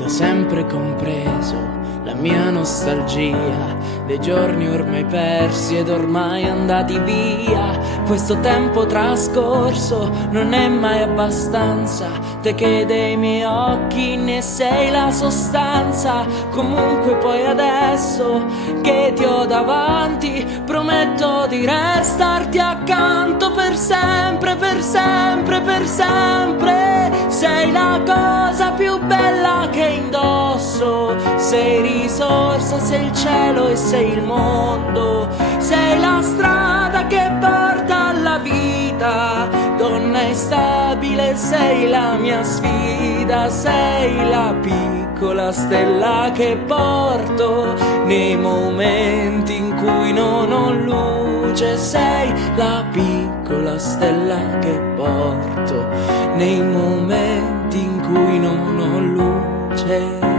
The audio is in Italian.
da sempre compreso la mia nostalgia dei giorni ormai persi ed ormai andati via. Questo tempo trascorso non è mai abbastanza, te che dei miei occhi ne sei la sostanza. Comunque poi adesso che ti ho davanti prometto di restarti accanto per sempre, per sempre, per sempre. Sei la cosa più bella che indosso, sei risorsa, sei il cielo e sei il mondo, sei la strada che porta alla vita, donna instabile, sei la mia sfida, sei la piccola stella che porto nei momenti in cui non ho luce, sei la piccola stella che porto nei momenti in cui non ho luce.